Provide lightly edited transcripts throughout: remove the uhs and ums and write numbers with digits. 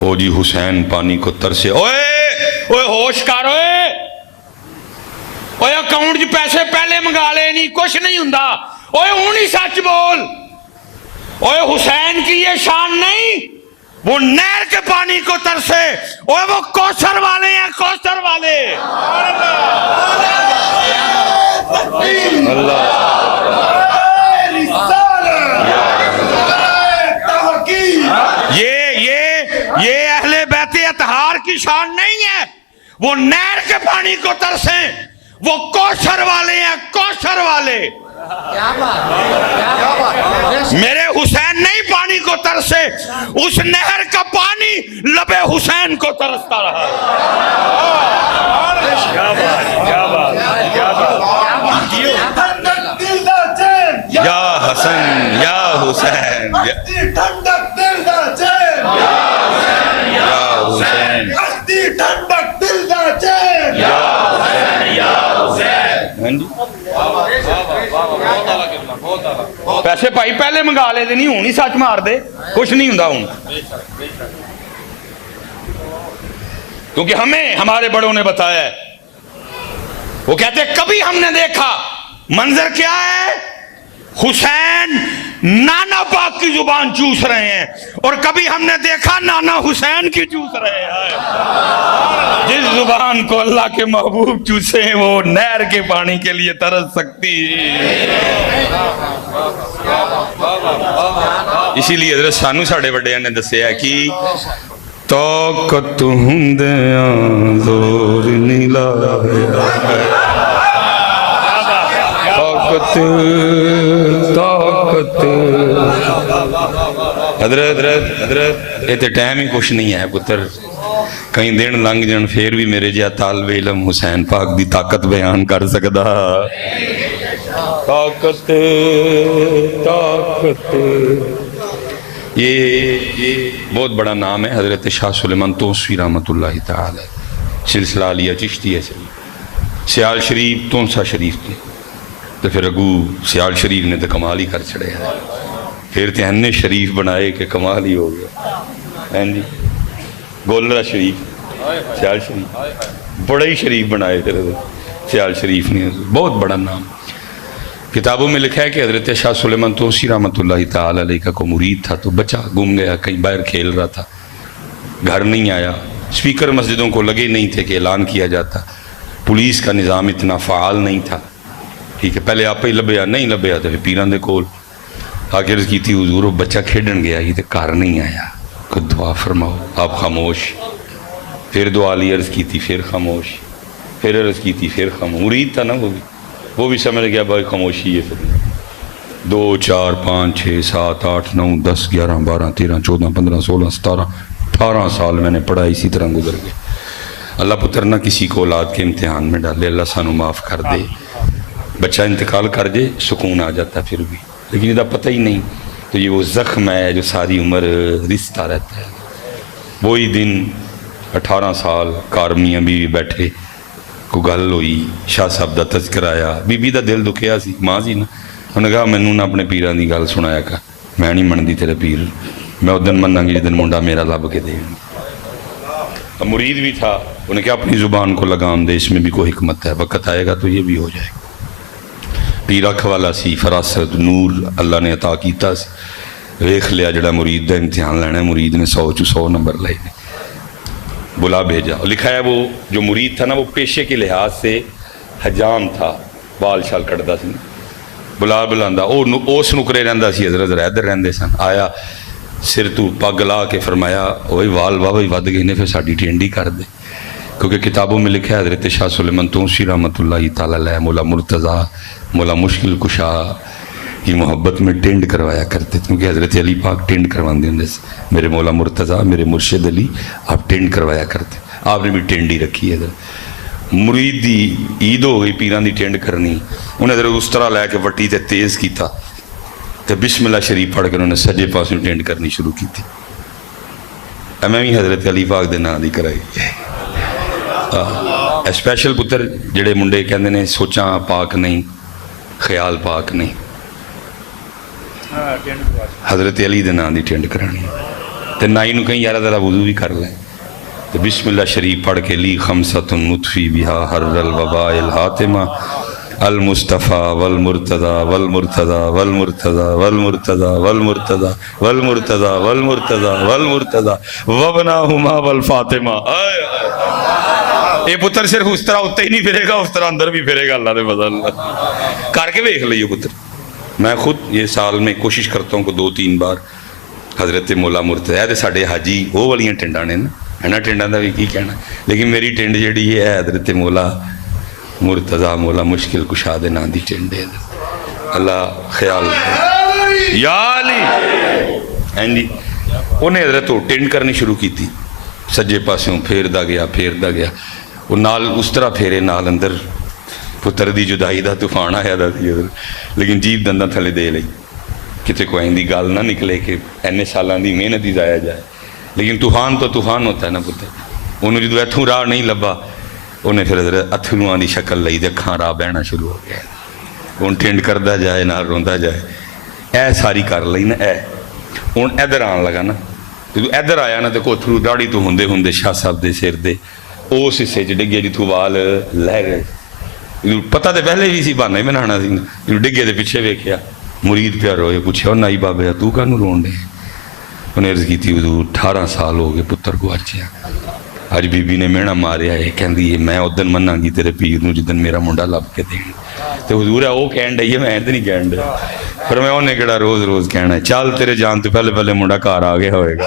او جی حسین پانی کو ترسے، اوئے اوئے ہوش کر، اوئے اوئے اکاؤنٹ جی پیسے پہلے منگا لے، نہیں کچھ نہیں ہوندا، اوئے ہونی سچ بول، اوئے حسین کی یہ شان نہیں، وہ نہر کے پانی کو ترسے، اوئے وہ کوثر والے ہیں، کوثر والے۔ اللہ یہ اہل بیت اطہار کی شان نہیں ہے، وہ نہر کے پانی کو ترسیں، وہ کوثر والے ہیں، کوثر والے۔ میرے حسین نہیں پانی کو ترسے، اس نہر کا پانی لب حسین کو ترستا رہا۔ یا حسن یا حسین پیسے بھائی پہلے منگا لے دے، نہیں ہونی سچ مار دے، کچھ نہیں ہوندا ہوں، کیونکہ ہمیں ہمارے بڑوں نے بتایا ہے، وہ کہتے کبھی ہم نے دیکھا منظر کیا ہے، حسین نانا پاک کی زبان چوس رہے ہیں، اور کبھی ہم نے دیکھا نانا حسین کی چوس رہے ہیں۔ جس زبان کو اللہ کے محبوب چوسے وہ نہر کے پانی کے لیے ترس سکتی۔ اسی لیے حضرت سانو ساڑھے بڑے نے دسیا ہے کہ طاقت ہندیاں زور نہیں لایا، طاقت حضرت یہ تو ٹائم ہی کچھ نہیں ہے پتر، کئی دن لنگ جن پھر بھی میرے جہاں طالب علم حسین پاک دی طاقت بیان کر سکدا۔ طاقت طاقت یہ بہت بڑا نام ہے حضرت شاہ سلیمان توسوی رحمۃ اللہ تعالی، سلسلہ علیہ چشتی ہے، سیال شریف تونسا شریف تھی، تو پھر اگو سیال شریف نے تو کمال ہی کر چھڑے ہیں، پھر تو ہن نے شریف بنائے کہ کمال ہی ہو گیا، جی گولرا شریف سیال شریف بڑا ہی شریف بنائے پھر سیال شریف نے، بہت بڑا نام۔ کتابوں میں لکھا ہے کہ حضرت شاہ سلیمان توسی رحمۃ اللہ تعالی علیہ کا کوئی مرید تھا، تو بچہ گم گیا، کہیں باہر کھیل رہا تھا، گھر نہیں آیا، سپیکر مسجدوں کو لگے نہیں تھے کہ اعلان کیا جاتا، پولیس کا نظام اتنا فعال نہیں تھا، ٹھیک ہے، پہلے آپ ہی لبیا، نہیں لبیا تو پھر پیران دے کول آ کے عرض کی تھی حضور وہ بچہ کھیڈن گیا ہی تو گھر نہیں آیا، کوئی دعا فرماؤ، آپ خاموش، پھر دعا لی، عرض کی تھی پھر خاموش، پھر عرض کی تھی پھر خاموش، مرید تھا نا وہ بھی سمجھ گیا بھائی خاموشی ہے، پھر 2 4 5 6 7 8 9 10 11 12 13 14 15 16 17 18 سال میں نے پڑھا اسی طرح گزر گئے۔ اللہ پتر نہ کسی کو اولاد کے امتحان میں ڈالے، اللہ سانو معاف کر دے، بچہ انتقال کر دے سکون آ جاتا پھر بھی، لیکن یہ پتہ ہی نہیں، تو یہ وہ زخم ہے جو ساری عمر رستا رہتا ہے۔ وہی دن 18 سال کارمیاں بھی بیٹھے، کو گل ہوئی، شاہ صاحب دا تذکر آیا، بی بی دا دل دکھیا سی، ماں سی نا، انہوں نے کہا مینوں نہ اپنے پیران دی گل سنایا کر، میں نہیں منتی تیرے پیر، میں اس دن مناں گی جس دن منڈا میرا لب کے دے۔ مرید بھی تھا، انہوں نے کہا اپنی زبان کو لگام دے، اس میں بھی کوئی حکمت ہے، وقت آئے گا تو یہ بھی ہو جائے گا۔ پیر اکھ والا سی، فراست نور اللہ نے عطا کیتا سی، ویکھ لیا جڑا مرید دا امتحان لینا ہے، مرید نے 100 چوں 100 نمبر لائے، بلا بھیجا، لکھا ہے وہ جو مرید تھا نا وہ پیشے کے لحاظ سے حجام تھا، بال شال کٹدا سی، بلاندا اس نکرے رہندا سی، حضرت ادھر رہندے سن، آیا سر تو پگ لا کے فرمایا اوئے وال واہ ود گئے نے، پھر ساڈی ٹینڈی کر دے، کیونکہ کتابوں میں لکھا ہے حضرت شاہ سلیمان توسی رحمۃ اللہ تعالی علیہ مولا مرتضیٰ مولا مشکل کشا کی محبت میں ٹینڈ کروایا کرتے، کیونکہ حضرت علی پاک ٹینڈ کرواندے ہوندے سے، میرے مولا مرتضیٰ میرے مرشد علی آپ ٹینڈ کروایا کرتے، آپ نے بھی ٹینڈ ہی رکھی ہے۔ مرید دی عید ہو گئی، پیران دی ٹینڈ کرنی، انہیں حضرت اس طرح لے کے وٹی تے تیز کیتا، تے بسم اللہ شریف پڑھ کے انہوں نے سجے پاسوں ٹینڈ کرنی شروع کی تھی، میں بھی حضرت علی پاک دے نام دی کرائی۔ اسپیشل پتر جڑے منڈے کہندے نے سوچاں پاک نہیں خیال پاک نہیں، حضرت علی دے نام دی ٹینڈ کرانی، تو نائی نو کہیں یار ذرا وضو بھی کر لیں، تو بسم اللہ شریف پڑھ کے لی خمسۃ مطفی بہا حر الوباء الحاتمہ المصطفیٰ والمرتضی والمرتضی والمرتضی والمرتضی والمرتضی والمرتضی والمرتضی والمرتضی وابناہما والفاطمہ۔ یہ پتر صرف اس طرح اتنے ہی نہیں پھرے گا، اس طرح اندر بھی پھرے گا اللہ دے فضل کر کے دیکھ لئیو پتر۔ میں خود یہ سال میں کوشش کرتا ہوں کہ 2-3 بار حضرت مولا مرتضی ہے، ساڑھے حاجی وہ والیاں ٹنڈا نے نا ٹنڈا دا بھی کی کہنا، لیکن میری ٹنڈ جیڑی ہے حضرت مولا مرتضی مولا مشکل کشا دے نام دی ٹنڈ ہے۔ اللہ خیال یا علی ہیں جی، انہیں حضرت ٹنڈ کرنی شروع کی تھی، سجے پاسوں پھیردا گیا وہ نال اس طرح پھیرے نال اندر پتر دی جدائی دا طوفان آیا دا تھی، لیکن جیب دندہ تھلے دے لئی کتے کوئی اندی گال نہ نکلے کہ اینے سالان دی محنت ہی ضائع جائے، لیکن طوفان تو طوفان ہوتا ہے نا پتر۔ انہوں جدو ایتھوں راہ نہیں لبا، انہیں پھر حضرت اتھلوان دی شکل لئی دے کھاں راہ بہنا شروع ہو گیا، ان ٹینڈ کردہ جائے نہ روندا جائے، اے ساری کر لئی نا اے ان ادھر آن لگا نا، تو ادھر آیا نا تو کو اتھلو ڈاڑی تو ہندے شاہ صاحب دے سیر دے اس حصے چ ڈگے جتھوں وال لہ گئے، پتہ تے پہلے بھی سی بہانا ہی بنانا سی، ڈگے دے پیچھے ویکھیا مرید پیا روئے، پوچھا نائی بابے تو کانوں رون دے؟ انہیں عرض کی تھی حضور 18 سال ہو گئے پتر کو اچھا، اج بی بی نے مینا ماریا ہے، کہندی ہے میں ادن مننا گی تیرے پیر نو جدن میرا منڈا لب کے دیں، تو حضور ہے وہ کہن ڈئی ہے میں تے نہیں کہن ڈیا، پھر میں انہیں کہڑا روز کہنا ہے چل تیرے جان تو پہلے منڈا گھر آ گیا ہوئے گا۔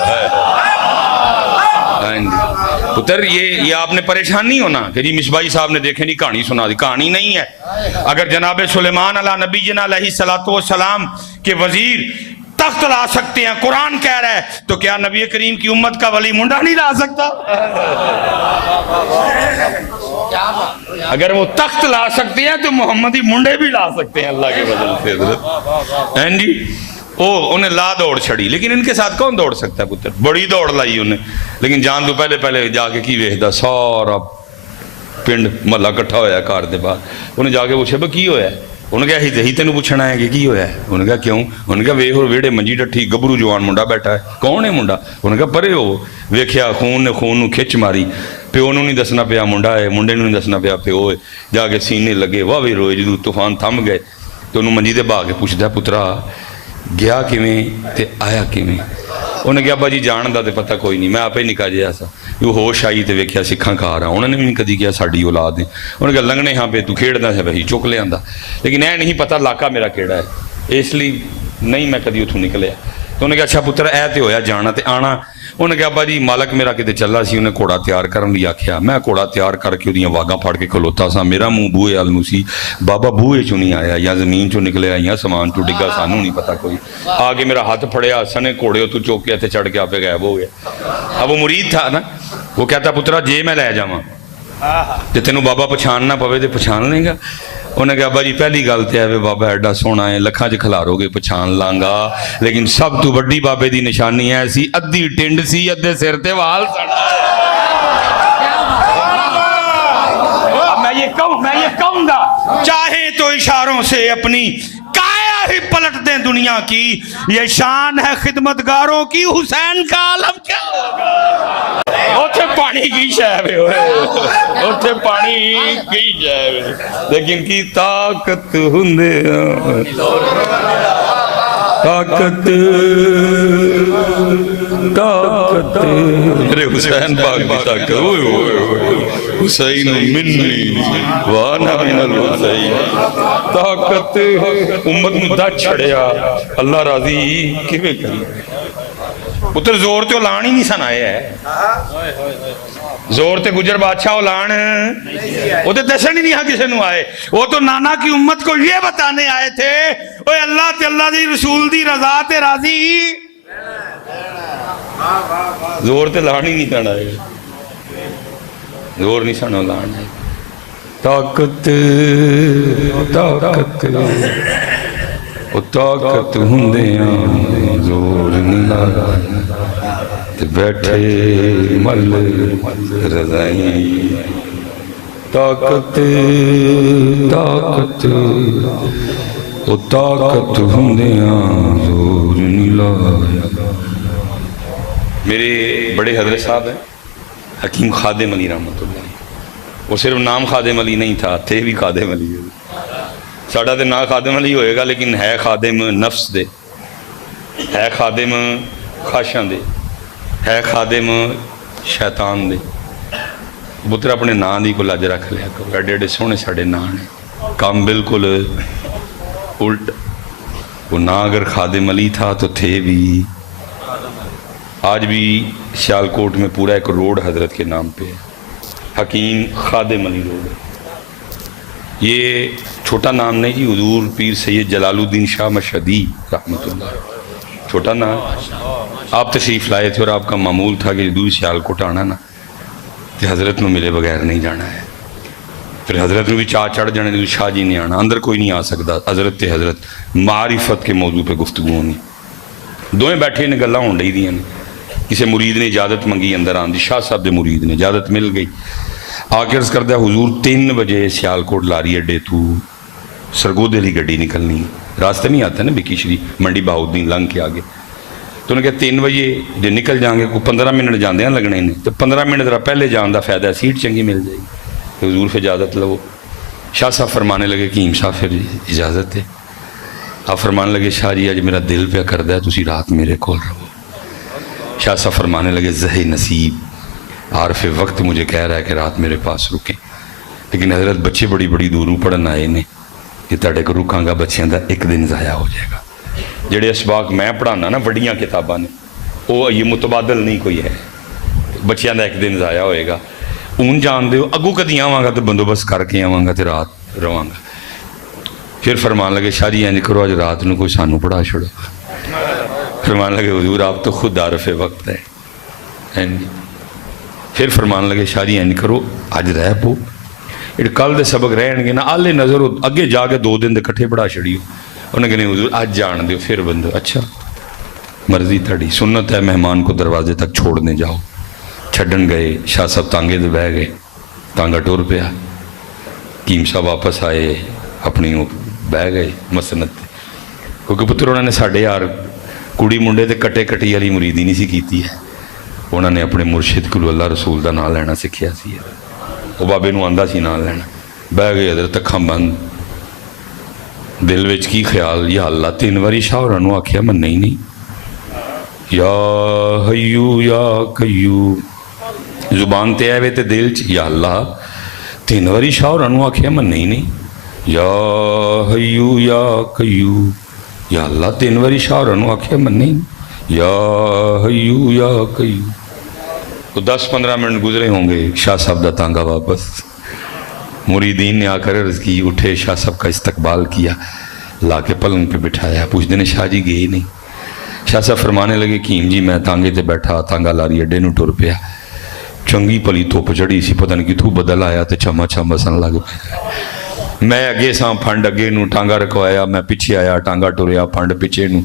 پتر یہ آپ نے پریشان نہیں ہونا کہ جی مصباحی صاحب نے دیکھیں نہیں کہانی سنا دی، کہانی نہیں ہے۔ اگر جناب سلیمان علیہ نبی جنا علیہ السلام کے وزیر تخت لا سکتے ہیں، قرآن کہہ رہا ہے، تو کیا نبی کریم کی امت کا ولی منڈا نہیں لا سکتا؟ اگر وہ تخت لا سکتے ہیں تو محمدی منڈے بھی لا سکتے ہیں اللہ کے فضل سے حضرت ہیں جی۔ انہیں لا دوڑ چھڑی، لیکن ان کے ساتھ کون دوڑ سکتا ہے پتر؟ بڑی دوڑ لائی انہیں، لیکن جان تو پہلے جا کے کی ویکھدا سارا پنڈ محلہ کٹھا ہویا کار دے بعد، انہیں جا کے پوچھا بھئی کی ہویا ہے؟ انہیں کہا ہی تینوں پوچھنا ہے کہ کی ہویا ہے؟ انہیں کہا کیوں؟ انہیں کہا ویکھ ویڑے منجی ڈٹھی گبرو جوان منڈا بیٹھا ہے، کون ہے منڈا؟ انہیں کہا پرے ہو، ویکھیا خون نو کھچ ماری، پیو نو نہیں دسنا پیا منڈا ہے، منڈے نو نہیں دسنا پیا پیو ہے، جا کے سینے لگے واہ وی روئے، جدو طوفان تھم گئے تو انہوں منجی دے باہ کے پوچھدا پترا گیا کیویں تے آیا کیویں؟ انہیں کہا ابا جی جان دا تے پتہ کوئی نہیں، میں آپ ہی نکا جیا سا، یہ ہوش آئی تے ویکھیا سکھاں کھا رہا، انہوں نے بھی نہیں کدی کیا ساڈی اولاد ہیں، انہوں نے کہا لنگنے ہاں پہ تو کھیڑدا ہے وہی چک لے آندا، لیکن اے نہیں پتہ علاقہ میرا کیڑا ہے، اس لیے نہیں میں کدی اتھوں نکلیا۔ تو انہیں کہا اچھا پتر اے تے ہویا جانا تے آنا؟ انہوں نے کہا ابا جی مالک میرا کتے چلا سی، انہیں گھوڑا تیار کرن لئی آکھیا، میں گھوڑا تیار کر کے اودیاں واگاں پھاڑ کے کھلوتا سا، میرا منہ بوئے ال نو سی، بابا بوئے چوں نہیں آیا، یا زمین چوں نکلیا یا سامان چوں ڈگا، سانوں نہیں پتہ کوئی، آگے میرا ہاتھ پھڑیا، سنے گھوڑے تو چوک کے تے چڑھ کے آپے غائب ہو گیا۔ اب وہ مرید تھا نا، وہ کہتا پترا جے میں لے جاواں تے تینوں بابا پہچان نہ پوے تے پہچان لیں گا؟ انہیں کہا ابا جی پہلی گل تے ہے بابا ایڈا سونا ہے، لکھاں چ کھلارو گے پہچان لانگا، لیکن سب تو بڑی بابے دی نشانی ہے سی ادھی ٹنڈ سی ادھے سر تے وال سن۔ میں یہ کہوں گا چاہے تو اشاروں سے اپنی کایا ہی پلٹ دیں دنیا کی، یہ شان ہے خدمتگاروں کی، حسین کا عالم کیا ہوگا؟ اوتھے پانی کی شہوے ہوئے، اوتھے پانی کی شہوے، لیکن کی طاقت ہندے طاقت میرے حسین پاک کی طاقت، حسین منی وانا من الحسین، طاقت امت نو دا چھڑیا اللہ راضی کیویں کری؟ پتر زور تے اولان ہی نہیں سن آئے ہے، زور تے گجر بادشاہ اولان وہ تے دسن ہی نہیں ہاں کسے نو آئے، وہ تو نانا کی امت کو یہ بتانے آئے تھے اوے اللہ تے اللہ دی رسول دی رضا تے راضی، زور تے لان ہی نہیں سن آئے، زور نہیں سن اولان آئے، طاقت طاقت وہ طاقت ہندیاں زور نہیں لاگا تے بیٹھے مل رضائیں، طاقت طاقت وہ طاقت ہندیاں زور نہیں لاگا، میرے بڑے حضرت صاحب ہیں حکیم خادم علی رحمۃ اللہ، وہ صرف نام خادم علی نہیں تھا، تھے بھی خادم علی۔ ساڈا تو نام خادم علی ہوئے گا لیکن ہے خادم نفس دے، ہے خادم خواہشاں دے، ہے خادم شیطان دے۔ پتر اپنے نام دی کو لج رکھ لیا کرو، ایڈے ایڈے سونے ساڈے نام ہیں، کام بالکل الٹ۔ وہ نام اگر خادم علی تھا تو تھے بھی۔ آج بھی سیالکوٹ میں پورا ایک روڈ حضرت کے نام پہ ہے، حکیم خادم علی روڈ۔ یہ چھوٹا نام نہیں جی، حضور پیر سید جلال الدین شاہ مشہدی رحمۃ اللہ، چھوٹا نام۔ آپ تشریف لائے تھے اور آپ کا معمول تھا کہ دور سیالکوٹ آنا نا کہ حضرت نو ملے بغیر نہیں جانا ہے۔ پھر حضرت نو بھی چاہ چڑھ جانے دل شاہ جی نے آنا، اندر کوئی نہیں آ سکتا، حضرت تے حضرت معرفت کے موضوع پہ گفتگو ہونی۔ دوئیں بیٹھے نے گلاں ہون ڈئی دیاں نے، کسی مرید نے اجازت منگی اندر آن دی، شاہ صاحب دے مرید نے اجازت مل گئی، آ کے عرض کردہ حضور 3 بجے سیالکوٹ لاری اڈے تو سرگودے لی گڈی نکلنی، راستے نہیں آتا نا بکی شری منڈی بہاؤدین لنگ کے آگے، تو انہوں نے کہا 3 بجے جے نکل جائیں گے، کوئی 15 منٹ جاندے ہیں لگنے نے، تو 15 منٹ ذرا پہلے جان دا فائدہ ہے، سیٹ چنگی مل جائے گی۔ تو حضور سے اجازت لو، شاہ صاحب فرمانے لگے کہ صاحب پھر اجازت ہے؟ آپ فرمانے لگے شاہ جی آج میرا دل پہ کردہ ہے تسی رات میرے کول رہو۔ شاہ صاحب فرمانے لگے زہی نصیب عارف وقت مجھے کہہ رہا ہے کہ رات میرے پاس رکیں، لیکن حضرت بچے بڑی بڑی دوروں پڑھن آئے نے کہ تاڑے کو رکاں گا بچیاں دا ایک دن ضائع ہو جائے گا۔ جڑے اسباق میں پڑھانا نا بڑیاں کتاباں نے وہ یہ متبادل نہیں کوئی ہے، بچیاں دا ایک دن ضائع ہوئے گا۔ اون جان دے ہو اگو کدی آواں گا تو بندوبست کر کے آواں گا تو رات رواں گا۔ پھر فرمان لگے شاہ جی انج کرو آج رات نو کوئی سانو پڑھا چھوڑو۔ فرمان لگے حضور آپ تو خود عارف وقت ہے۔ پھر فرمان لگے شاہ جی انج کرو آج رہ پو، کل دے سبق رہن گے نا آلے نظر اگے جا کے 2 دن دے کٹھے پڑھا چھڑیو۔ انہیں کہنے حضور آج جان دیو، پھر بندو اچھا مرضی تھڑی، سنت ہے مہمان کو دروازے تک چھوڑنے جاؤ۔ چھڑن گئے، شاہ صاحب تانگے دے بہ گئے، تانگا ٹور پیا، کیم صاحب واپس آئے اپنی بہ گئے مسند تے، کیونکہ پتر انہوں نے ساڑھے یار کڑی منڈے تے کٹے کٹی والی مریدی نہیں سی کیتی ہے، انہوں نے اپنے مرشد کو اللہ رسول دا نام لینا سکھیا سی، وہ بابے نو آندا سی نام لینا۔ بہ گئے حضرت اکھاں بند، دل وچ کی خیال یا اللہ 3 واری شاہ ہوراں آکھیا من نہیں یا حیو یا قیوم، زبان تے آئے تے دل چ یا اللہ 3 واری شاہ ہوراں آکھیا من نہیں یا حیو یا قیوم، یا اللہ 3 واری شاہ ہوراں آکھیا من نہیں یا حیو یا قیوم۔ تو 10-15 منٹ گزرے ہوں گے، شاہ صاحب دا تانگا واپس، مریدین نے آ کر عرض کی، اٹھے شاہ صاحب کا استقبال کیا، لا کے پلنگ پہ بٹھایا، پوچھتے نے شاہ جی گئے نہیں؟ شاہ صاحب فرمانے لگے کیم جی میں تانگے تے بیٹھا، تانگا لاری اڈے نو ٹر پیا، چنگی پلی دھوپ چڑھی سی، پتہ نہیں کتھوں بدل آیا تے چما چما سن لگ پیا، میں اگے ساں پھنڈ اگے نو ٹانگا رکھوایا، میں پیچھے آیا ٹانگا ٹریا پھنڈ پیچھے نو،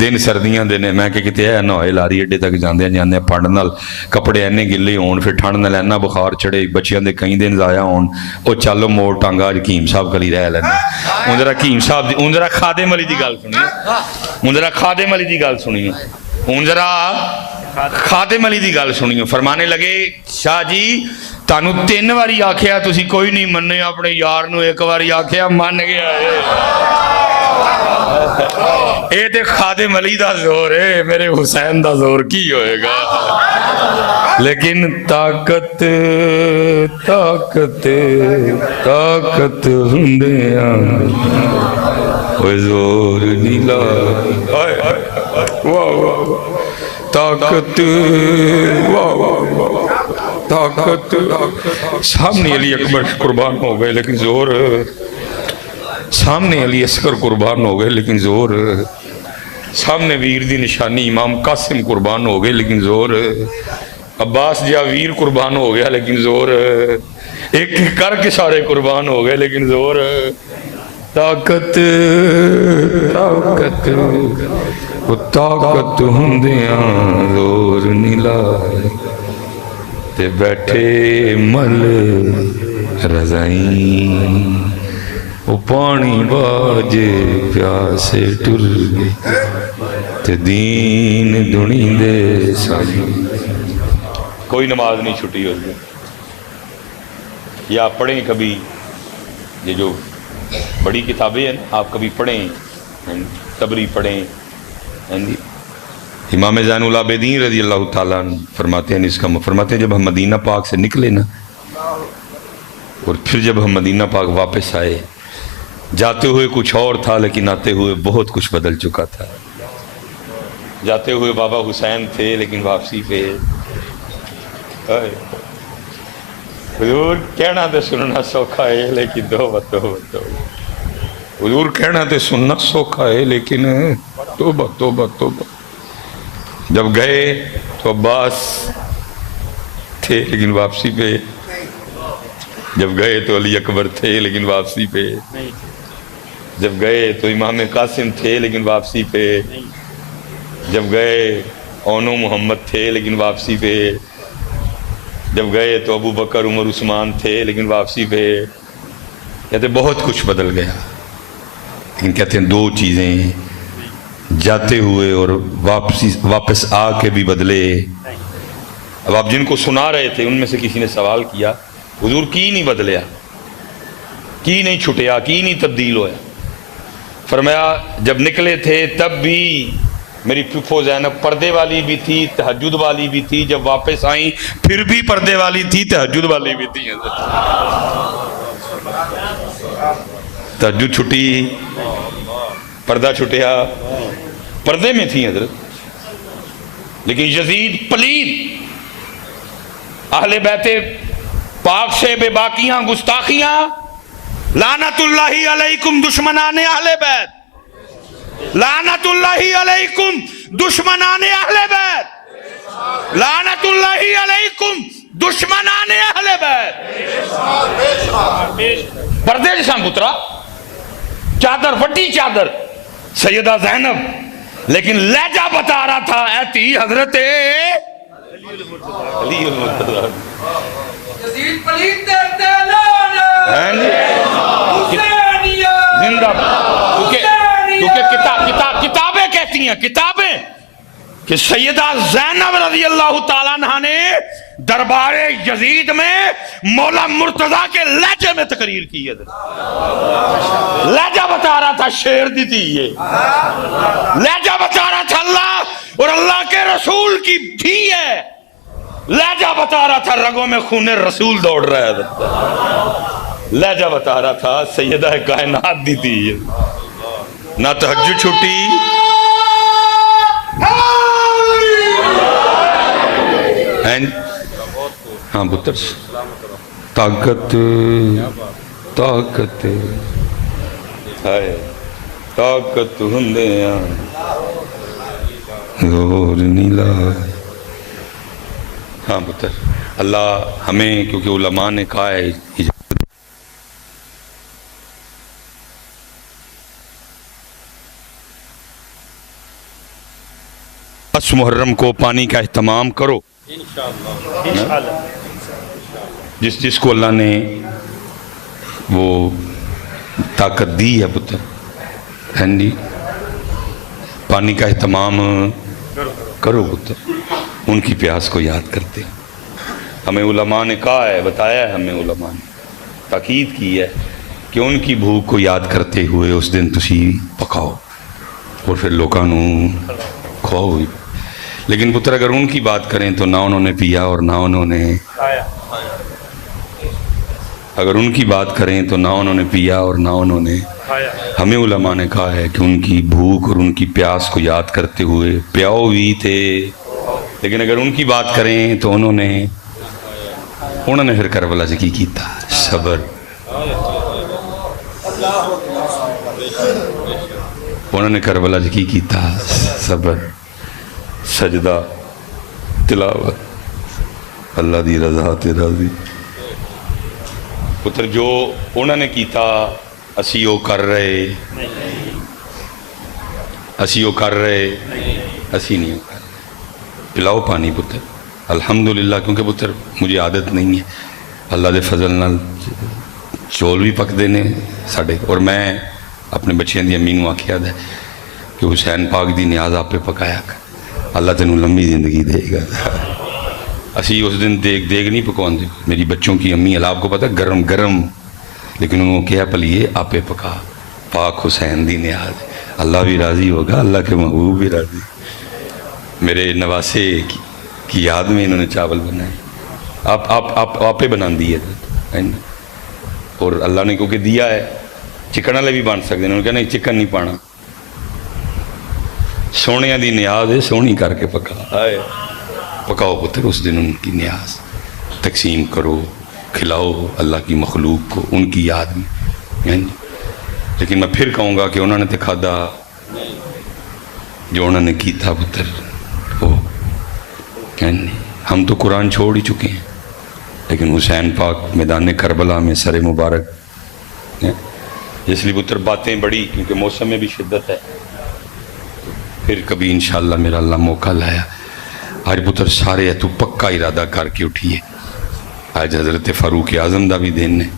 دن سردیاں دے نے میں کہ کتے ہے نہ ہوئے لاری اڈے تک جاندے جاندے پھنڈ نال کپڑے اینے گلے ہون، پھر ٹھنڈ نال اینا بخار چڑھے، بچیاں دے کئی دن ضائع ہون، او چلو موڑ ٹانگا حکیم صاحب کلی رہ لینا۔ اون ذرا حکیم صاحب دی، اون ذرا خادم علی دی گل سنی، اون ذرا خادم علی دی گل سنی، اون ذرا خادم علی دی گل سنی۔ فرمانے لگے شاہ جی تانو 3 واری آکھیا تسی کوئی نہیں مننے، اپنے یار نو 1 واری آکھیا من گیا ہے، اے تے خادم علی دا زور ہے، میرے حسین دا زور کی ہوئے گا؟ لیکن طاقت طاقت طاقت ہندیاں کوئی زور نہیں لا، طاقت طاقت سامنے علی اکبر قربان ہو گئے لیکن زور، سامنے علی اصغر قربان ہو گئے لیکن زور، سامنے ویر دی نشانی امام قاسم قربان ہو گئے لیکن زور، عباس جا ویر قربان ہو گیا لیکن زور، ایک کر کے سارے قربان ہو گئے لیکن زور، طاقت طاقت وہ طاقت ہندیاں زور نہیں لائے، تے بیٹھے مل رضائیں، وہ پانی باجے پیاسے ٹر گئے۔ تے دین دنی دے ساجو کوئی نماز نہیں چھٹی ہوئی. یا پڑھیں کبھی یہ جو بڑی کتابیں ہیں آپ کبھی پڑھیں, تبری پڑھیں. امام زین العابدین رضی اللہ تعالیٰ عنہ فرماتے ہیں اس کا فرماتے ہیں جب ہم مدینہ پاک سے نکلے نا اور پھر جب ہم مدینہ پاک واپس آئے, جاتے ہوئے کچھ اور تھا لیکن آتے ہوئے بہت کچھ بدل چکا تھا. جاتے ہوئے بابا حسین تھے لیکن واپسی پہ حضور کہنا تے سننا سوکھا ہے لیکن توبہ. حضور کہنا تے سننا سوکھا ہے لیکن توبہ توبہ توبہ. جب گئے تو عباس تھے لیکن واپسی پہ. جب گئے تو علی اکبر تھے لیکن واپسی پہ. جب گئے تو امام قاسم تھے لیکن واپسی پہ. جب گئے اونو محمد تھے لیکن واپسی پہ. جب گئے تو ابو بکر عمر عثمان تھے لیکن واپسی پہ. کہتے بہت کچھ بدل گیا لیکن کہتے ہیں دو چیزیں جاتے ہوئے اور واپس آ کے بھی بدلے. اب آپ جن کو سنا رہے تھے ان میں سے کسی نے سوال کیا حضور کی نہیں بدلیا, کی نہیں چھٹیا, کی نہیں تبدیل ہویا؟ فرمایا جب نکلے تھے تب بھی میری پھپھو زینب پردے والی بھی تھی, تہجد والی بھی تھی. جب واپس آئیں پھر بھی پردے والی تھی, تہجد والی بھی تھی. تہجد چھٹی, پردہ چھٹیا, پردے میں تھی حضرت. لیکن یزید پلید, اہل بیت پاک سے بے باقیاں گستاخیاں, لعنت اللہ علیکم دشمنان اہل بیت, لعنت اللہ علیکم دشمنان اہل بیت, لعنت اللہ علیکم دشمنان اہل بیت. پردے جیسا پترا, چادر وٹی چادر, سیدہ زینب, لیکن لہجہ بتا رہا تھا ایتی حضرت علی المرتضی. یزید پلید دیتے لانا زندہ, کیونکہ کتابیں کہتی ہیں, کتابیں کہ سیدہ زینب رضی اللہ تعالیٰ عنہ نے دربار یزید میں مولا مرتضیٰ کے لہجے میں تقریر کی ہے. لہجہ بتا رہا تھا, شعر دی تھی یہ, لہجہ بتا رہا تھا اللہ اور اللہ کے رسول کی بھی ہے, لہجہ بتا رہا تھا رگوں میں خون رسول دوڑ رہا ہے, لہجہ بتا رہا تھا سیدہ کائنات دی تھی یہ. نہ تہجد چھٹی, ہاں پتر طاقت طاقت طاقت ہندیاں اور نیلا. ہاں پتر اللہ ہمیں, کیونکہ علماء نے کہا ہے بس محرم کو پانی کا اہتمام کرو. جس کو اللہ نے وہ طاقت دی ہے پتر, ہاں جی, پانی کا اہتمام کرو پتر. ان کی پیاس کو یاد کرتے ہیں. ہمیں علماء نے کہا ہے, بتایا ہے ہمیں علماء نے, تاکید کی ہے کہ ان کی بھوک کو یاد کرتے ہوئے اس دن تسی پکاؤ اور پھر لوگوں کھواؤ. لیکن پتر اگر ان کی بات کریں تو نہ انہوں نے پیا اور نہ انہوں نے, اگر ان کی بات کریں تو نہ انہوں نے پیا اور نہ انہوں نے. ہمیں علماء نے کہا ہے کہ ان کی بھوک اور ان کی پیاس کو یاد کرتے ہوئے پیاؤ بھی تھے, لیکن اگر ان کی بات کریں تو انہوں نے پھر کربلا سے کی کیتا, صبر. انہوں نے کربلا سے کی کیتا, صبر, سجدہ, تلاوت, اللہ دی رضا تے راضی. پتر جو انہوں نے کیتا اسی وہ کر رہے, اسی وہ کر رہے, اسی نہیں کر رہے. پلاؤ پانی پتر, الحمدللہ, کیونکہ پتر مجھے عادت نہیں ہے, اللہ دے فضل نال چول بھی پک دینے ساڑھے. اور میں اپنے بچیاں دی امی نو آکھیا ہے کہ حسین پاک دی نیاز آپ پہ پکایا کر، اللہ تینوں لمبی زندگی دے گا۔ اسی اس دن دیگ نہیں پکوان دے، میری بچوں کی امی، اللہ آپ کو پتہ گرم گرم، لیکن انہوں نے کیا پلیے آپ پہ پکا، پاک حسین دی نیاز، اللہ بھی راضی ہوگا، اللہ کے محبوب بھی راضی۔ میرے نواسے کی یاد میں انہوں نے چاول بنائے، آپ پہ بنا دیے، اور اللہ نے کیونکہ دیا ہے چکن والے بھی بن سکتے ہیں، انہوں نے کہا نہیں چکن نہیں پانا، سونے دی نیاز ہے، سونی کر کے پکاؤ پتر، اس دن ان کی نیاز تقسیم کرو، کھلاؤ اللہ کی مخلوق کو ان کی یاد میں۔ لیکن میں پھر کہوں گا کہ انہوں نے تو کھادا جو انہوں نے کی تھا پتر، وہ ہم تو قرآن چھوڑ ہی چکے ہیں، لیکن حسین پاک میدان کربلا میں سر مبارک، اس لیے پتر باتیں بڑی، کیونکہ موسم میں بھی شدت ہے، پھر کبھی انشاءاللہ میرا اللہ موقع لایا۔ آج پتر سارے ہے تو پکا ارادہ کر کے اٹھیے، آج حضرت فاروق اعظم دا بھی دن ہے۔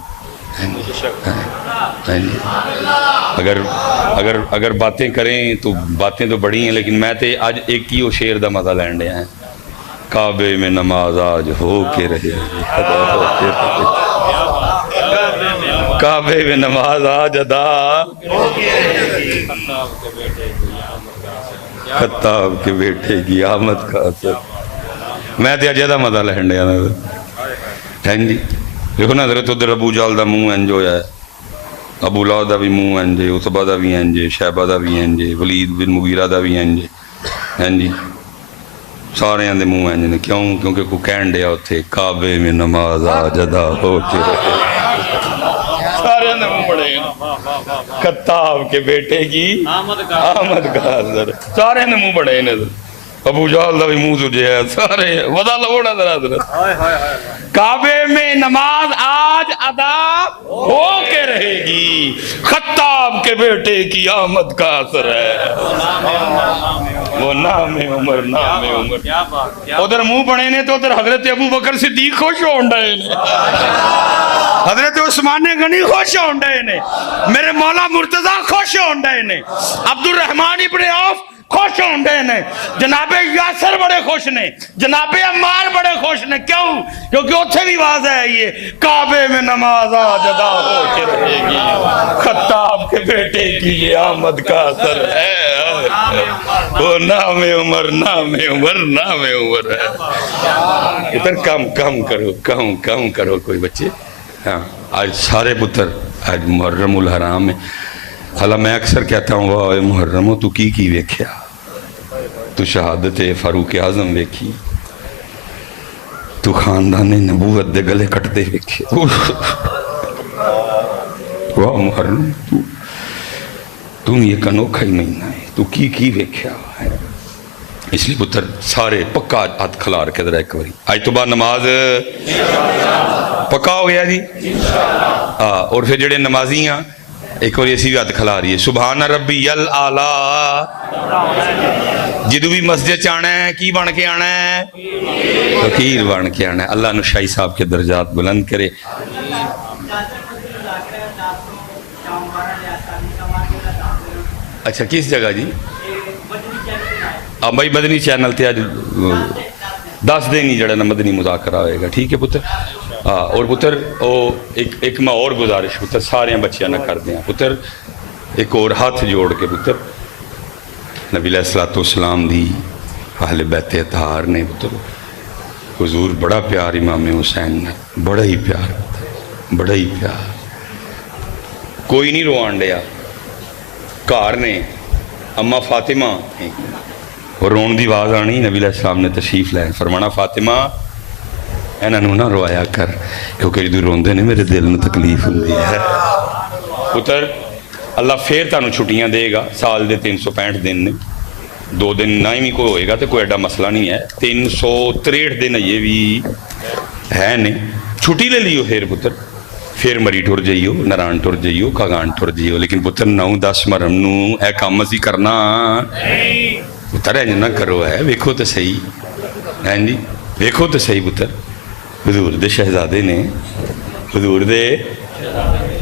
اگر باتیں کریں تو باتیں تو بڑی ہیں، لیکن میں تے آج ایک ہی وہ شعر دا مزہ لین دیا ہیں، کعبے میں نماز آج ہو کے رہے، کعبے میں نماز آج ادا، خطاب کے بیٹے کی آمد کا اثر، میں تے اجے دا مزہ لین دیا ہے جی۔ دیکھو نا حضرت ادھر ابو جال دا منہ انج ہویا ہے، ابو لہب دا بھی منہ انج ہے، عتبہ دا بھی انج ہے، شیبہ دا بھی انج ہے، ولید بن مغیرہ دا بھی انج ہے جی، سارے دے منہ انج نے، کیوں؟ کیونکہ کو کہن دیا اتھے کعبے میں نماز آج ادا ہو کے رہے، سارے دے منہ بڑے ہیں، خطاب کے بیٹے کی آمد کا اثر، سارے دے منہ بڑے ہیں، ابو جہل دا بھی منہ سجے ہے، سارے ودا لوڑا ذرا حضرت، کعبے میں نماز آج ادا ہو کے رہے گی، خطاب کے بیٹے کی آمد کا اثر ہے، وہ نام عمر، نام عمر۔ ادھر منہ بنے نے تو ادھر حضرت ابو بکر صدیق خوش ہونڈے نے، حضرت عثمان غنی خوش ہونڈے نے، میرے مولا مرتضی خوش ہونڈے نے، عبد الرحمن ابن عوف خوش ہونڈے نے، جناب یاسر بڑے خوش نے، جناب عمار بڑے خوش نے، کیوں؟ کیونکہ اتھے بھی واضح ہے یہ کعبے میں نماز آج ادا ہو کے رہے گی، خطاب کے بیٹے کی یہ آمد کا اثر ہے، وہ نام عمر، نام عمر، نام عمر ہے۔ ادھر کم کرو کوئی بچے، ہاں آج سارے پتر آج محرم الحرام ہے، حالا میں اکثر کہتا ہوں واہ محرمو تو کی ویکھیا، تو شہادت فاروق اعظم ویکھی، تو خاندان نبوت دے گلے کٹتے ویکھے، واہ محرم تو یہ انوکھا ہی مہینہ ہے، تو کی ویکھیا ہے۔ اس لیے پتر سارے پکا ہاتھ کھلار کے ذرا ایک باری، آج تو بعد نماز پکا ہو گیا جی، اور پھر جڑے نمازیاں ایک اور اسی بھی ہاتھ کھلا رہی ہے، سبحان ربی الاعلیٰ، جدو بھی مسجد چانا ہے کی بن کے آنا ہے؟ فقیر بن کے آنا ہے۔ اللہ نے شاہی صاحب کے درجات بلند کرے۔ اچھا کس جگہ جی؟ بھائی مدنی چینل تے آج 10 دن ہی جڑا نا مدنی مذاکرہ ہوئے گا، ٹھیک ہے پتر؟ اور پتر ایک میں اور گزارش پتر سارے بچیاں نہ کر دیں پتر، ایک اور ہاتھ جوڑ کے پتر نبی علیہ السلام دی اہل بیت اطہار نے پتر حضور بڑا پیار امام حسین نے، بڑا ہی پیار پتر، بڑا ہی پیار، کوئی نہیں روان ڈیا، کار نے اما فاطمہ اور رون دی آواز آنی، نبی علیہ السلام نے تشریف لائے، فرمانا فاطمہ انہوں نہ روایا کر، کیونکہ جدو روندے نے میرے دل میں تکلیف ہوندی ہے۔ پتر اللہ پھر تانوں چھٹیاں دے گا، سال دے 365 دن نے، 2 دن نہ ہی کوئی ہوئے گا تو کوئی ایڈا مسئلہ نہیں ہے، 363 دن یہ بھی ہے نہیں، چھٹی لے لیو پھر پتر، پھر مری ٹر جائیو، نران ٹر جائیو، کھگان ٹر جائیو، لیکن پتر 9-10 مرم نو اے کام اسی کرنا پتر ہے نہ کرو ہے، ویکھو تو صحیح ہے جی، ویکھو تو صحیح پتر، حضور دے شہزادے نے، حضور دے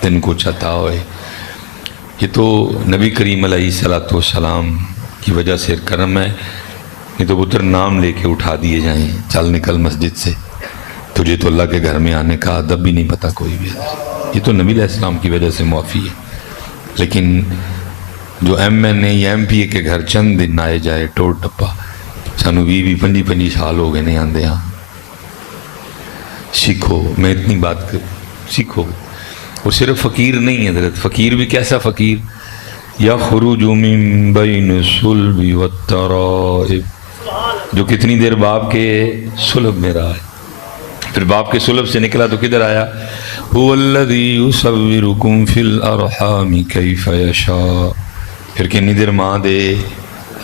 تین کچھ عطا ہوئے. یہ تو نبی کریم علیہ الصلوۃ والسلام کی وجہ سے کرم ہے. نہیں تو پتر نام لے کے اٹھا دیے جائیں چل نکل مسجد سے, تجھے تو اللہ کے گھر میں آنے کا ادب بھی نہیں پتہ کوئی بھی. یہ تو نبی علیہ السلام کی وجہ سے معافی ہے. لیکن جو ایم این اے یا ایم پی اے کے گھر چند دن آئے جائے ٹور ٹپا, سانو 20-25 سال ہو گئے نہیں آندے. ہاں سیکھو, میں اتنی بات سیکھو. وہ صرف فقیر نہیں ہے حضرت, فقیر بھی کیسا فقیر, یخرج من بین الصلب والترائب, جو کتنی دیر باپ کے صلب میں رہا ہے, پھر باپ کے صلب سے نکلا تو کدھر آیا, هو الذی یصورکم فی الارحام کیف یشاء, پھر کنی دیر ماں دے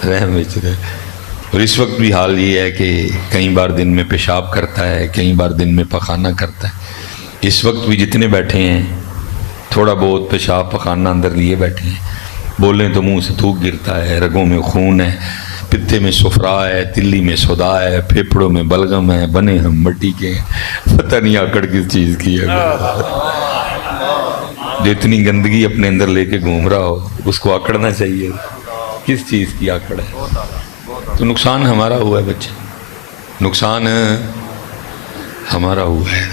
رحم وچ رہے. اور اس وقت بھی حال یہ ہے کہ کئی بار دن میں پیشاب کرتا ہے, کئی بار دن میں پخانہ کرتا ہے. اس وقت بھی جتنے بیٹھے ہیں تھوڑا بہت پیشاب پخانہ اندر لیے بیٹھے ہیں. بولیں تو منہ سے تھوک گرتا ہے, رگوں میں خون ہے, پتے میں صفرا ہے, تلی میں صدا ہے, پھیپھڑوں میں بلغم ہے, بنے ہم مٹی کے ہیں, پتہ نہیں آکڑ کس چیز کی ہے. جو اتنی گندگی اپنے اندر لے کے گھوم رہا ہو اس کو آکڑنا چاہیے. کس چیز کی آکڑ ہے؟ تو نقصان ہمارا ہوا ہے بچے, نقصان ہمارا ہوا ہے.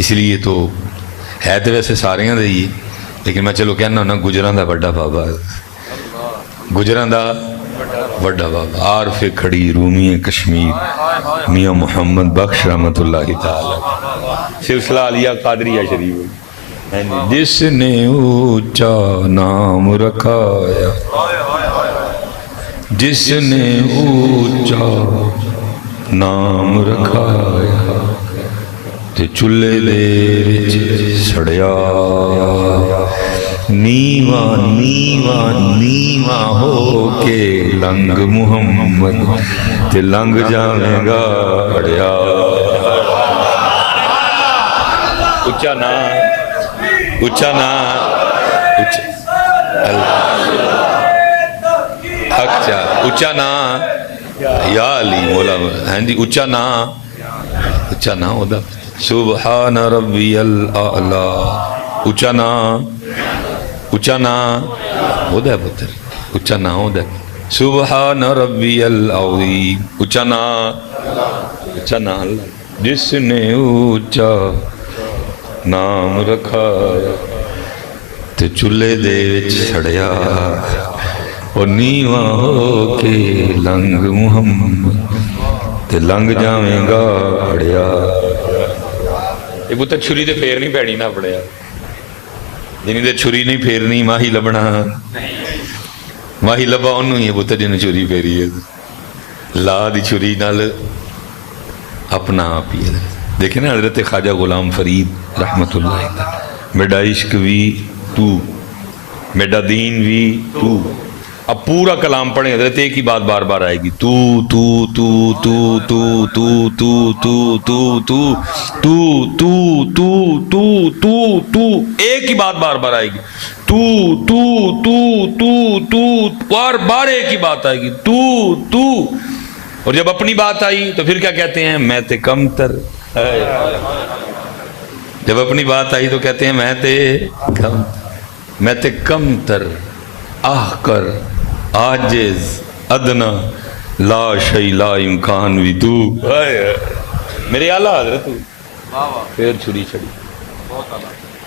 اس لیے تو ہے تو ویسے سارے دے ہی, لیکن میں چلو کہنا ہونا گجراں دا بڑا بابا, گجراں دا بڑا بابا, عارف کھڑی رومی کشمیر میاں محمد بخش رحمۃ اللہ تعالی, سلسلہ علیہ قادریہ شریف. جس نے اونچا نام رکھایا, جس نے اونچا نام رکھایا, تے چلے دے وچ سڑیا, نیواں نیواں نیواں ہو کے لنگ محمد تے لنگ جاویں گا اڑیا. اچا نا, اچا نا, حق چا اچا نا, یا علی مولا, ہاں جی اچا نا, اچا نا ہودا, سبحان ربی الاعلی, اچا نا, اچا نا ہودا ہے پتر, اچا نا ہودا ہے, سبحان ربی العظیم, اچا نا, اچا نا اللہ. جس نے اونچا نام رکھایا تے چلے دے وچ سڑیا, اور نیواں ہو کے لنگ محمد تے لنگ جاویں گا اڑیا. یہ پتر چھری تے پھیر نہیں پیڑی نہ پڑیا, جنہیں تے چھری نہیں پھیرنی ماہی لبنا, ماہی لبا انہوں ہی ہے پتر جنہیں چھری پھیری ہے. لا دی چھری نال اپنا آپ ہی ہے. دیکھیں نا حضرت خواجہ غلام فرید رحمت اللہ تعالی, میرا عشق بھی تو, میرا دین بھی تو. اب پورا کلام پڑھیں حضرت ایک ہی بات بار بار آئے گی, تو تو تو تو تو تو تو تو تو تو تو تو تو تو تو, ایک ہی بات بار بار آئے گی, تو تو تو تو تو, بار بار ایک ہی بات آئے گی, تو تو. اور جب اپنی بات آئی تو پھر کیا کہتے ہیں, میں تے کم تر. جب اپنی بات آئی تو کہتے ہیں میں تے کم تر, آہ کر عاجز ادنا, لا شی لا امکان بھی تو, میرے اعلیٰ حضرت. پھر چھری چھڑی,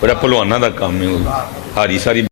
اور پہلوانا دا کام ہے, ہاری ساری